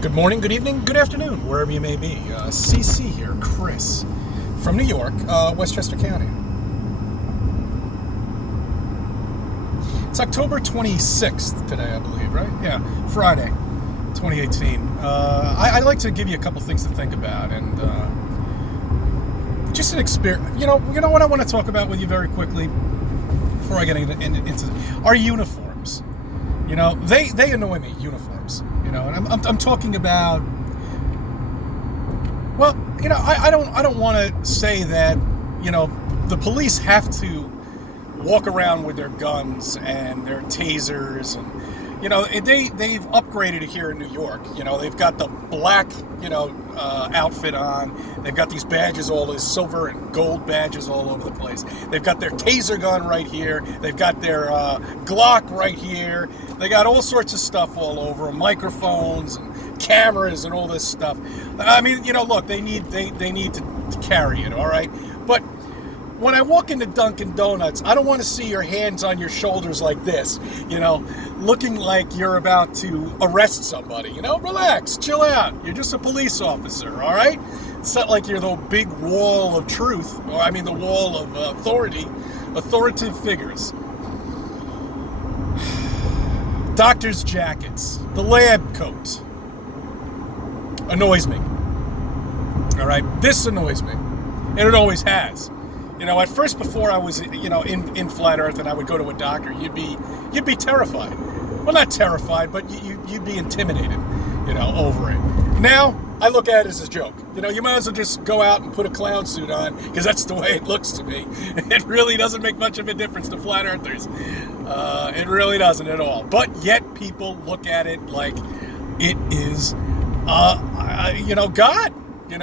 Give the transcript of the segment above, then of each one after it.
Good morning, good evening, good afternoon, wherever you may be. CC here, Chris, from New York, Westchester County. It's October 26th today, I believe, right? Yeah, Friday, 2018. I'd like to give you a couple things to think about, and just an experience. You know what I want to talk about with you very quickly before I get into our uniforms. You know, they annoy me, uniforms. You know, and I'm talking about. Well, you know, I don't want to say that, you know, the police have to walk around with their guns and their tasers, and you know, they've upgraded it here in New York. You know, they've got the black, you know, outfit on. They've got these badges, all these silver and gold badges all over the place. They've got their taser gun right here. They've got their Glock right here. They got all sorts of stuff all over them, microphones and cameras and all this stuff. I mean, you know, look, they need to carry it, all right? But when I walk into Dunkin' Donuts, I don't want to see your hands on your shoulders like this, you know, looking like you're about to arrest somebody. You know, relax, chill out. You're just a police officer, all right? It's not like you're the big wall of truth, or I mean the wall of authoritative figures. Doctor's jackets, the lab coat, annoys me. All right, this annoys me, and it always has. You know, at first, before I was, you know, in Flat Earth, and I would go to a doctor, you'd be terrified. Well, not terrified, but you'd be intimidated, you know, over it. Now I look at it as a joke. You know, you might as well just go out and put a clown suit on, because that's the way it looks to me. It really doesn't make much of a difference to Flat Earthers. It really doesn't at all. But yet people look at it like it is, you know, God. You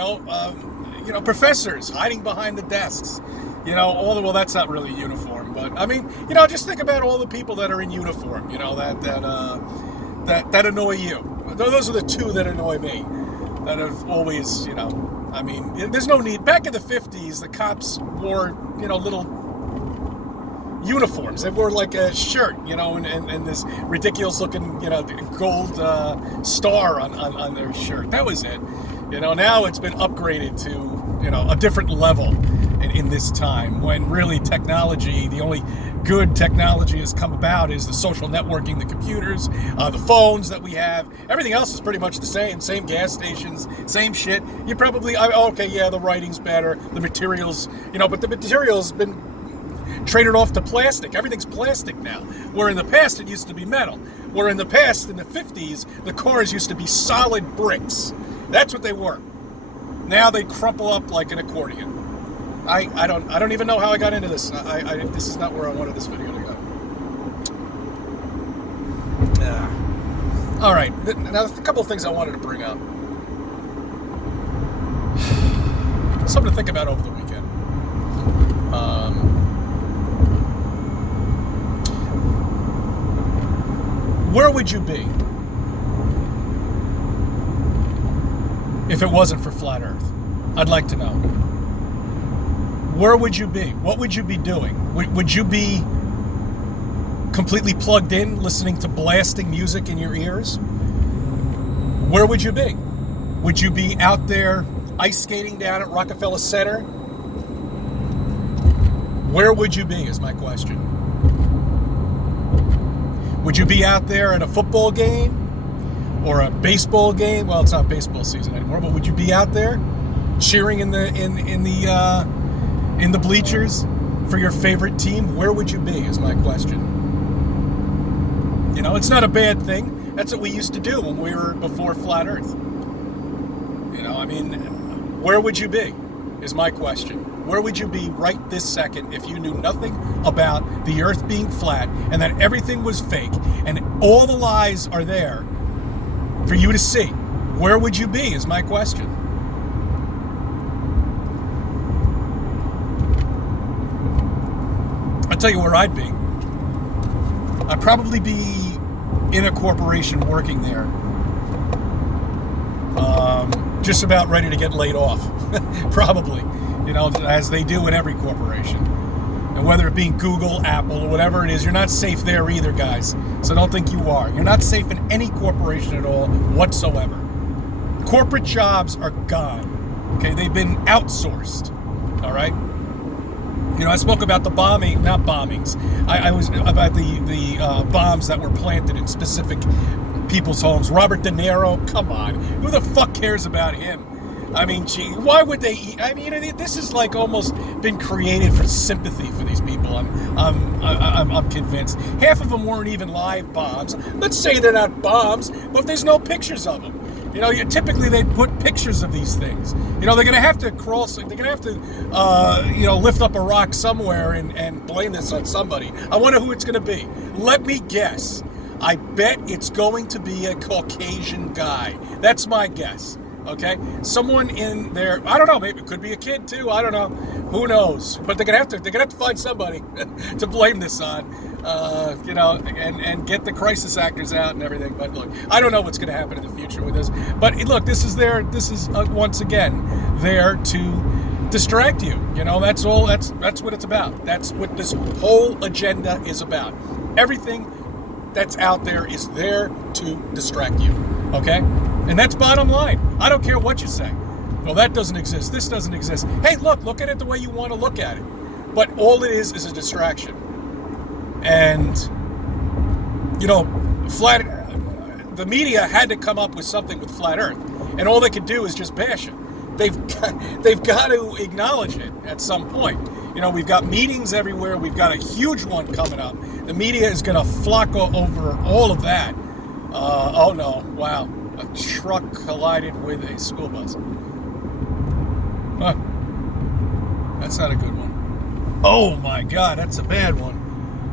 know, professors hiding behind the desks. You know, well, that's not really a uniform, but I mean, you know, just think about all the people that are in uniform. You know, that annoy you. Those are the two that annoy me. That have always, you know, I mean, there's no need. Back in the 50s, the cops wore, you know, little uniforms. They wore like a shirt, you know, and this ridiculous looking, you know, gold star on their shirt. That was it. You know, now it's been upgraded to, you know, a different level in this time, when really technology, the only good technology has come about is the social networking, the computers, the phones that we have. Everything else is pretty much the same gas stations, same shit. You probably, okay, yeah, the writing's better, the materials, you know, but the material's been traded off to plastic. Everything's plastic now. Where in the past it used to be metal. Where in the past, in the 50s, the cars used to be solid bricks. That's what they were. Now they crumple up like an accordion. I don't even know how I got into this. This is not where I wanted this video to go. All right. Now, a couple of things I wanted to bring up. Something to think about over the weekend. Where would you be if it wasn't for Flat Earth? I'd like to know. Where would you be? What would you be doing? Would you be completely plugged in, listening to blasting music in your ears? Where would you be? Would you be out there ice skating down at Rockefeller Center? Where would you be is my question. Would you be out there at a football game or a baseball game? Well, it's not baseball season anymore, but would you be out there cheering in the bleachers for your favorite team? Where would you be is my question. You know, it's not a bad thing. That's what we used to do when we were before Flat Earth. You know, I mean, where would you be is my question. Where would you be right this second if you knew nothing about the Earth being flat and that everything was fake and all the lies are there for you to see? Where would you be is my question. I'll tell you where I'd be. I'd probably be in a corporation working there. Just about ready to get laid off. Probably. You know, as they do in every corporation. And whether it be Google, Apple, or whatever it is, you're not safe there either, guys. So don't think you are. You're not safe in any corporation at all whatsoever. Corporate jobs are gone. Okay, they've been outsourced. All right. I spoke about the not bombings. I was about the bombs that were planted in specific people's homes. Robert De Niro, come on, who the fuck cares about him? I mean, gee, why would they? I mean, this is like almost been created for sympathy for these people. I'm convinced. Half of them weren't even live bombs. Let's say they're not bombs, but if there's no pictures of them. Typically they put pictures of these things. They're going to have to crawl. They're going to have to, lift up a rock somewhere and blame this on somebody. I wonder who it's going to be. Let me guess. I bet it's going to be a Caucasian guy. That's my guess. Okay, someone in there. I don't know. Maybe it could be a kid too. I don't know. Who knows? But they're gonna have to find somebody to blame this on. And get the crisis actors out and everything. But look, I don't know what's gonna happen in the future with this. But look, this is once again there to distract you. That's all. That's what it's about. That's what this whole agenda is about. Everything that's out there is there to distract you. Okay? And that's bottom line. I don't care what you say. Well, that doesn't exist. This doesn't exist. Hey, look at it the way you want to look at it. But all it is a distraction. And, the media had to come up with something with flat Earth. And all they could do is just bash it. They've got to acknowledge it at some point. We've got meetings everywhere. We've got a huge one coming up. The media is going to flock over all of that. Oh no, wow. A truck collided with a school bus. Huh. That's not a good one. Oh my God, that's a bad one.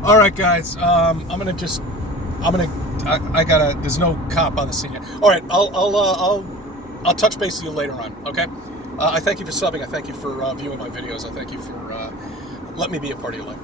All right, guys. There's no cop on the scene yet. All right, I'll touch base with you later on. Okay. I thank you for subbing. I thank you for viewing my videos. I thank you for letting me be a part of your life.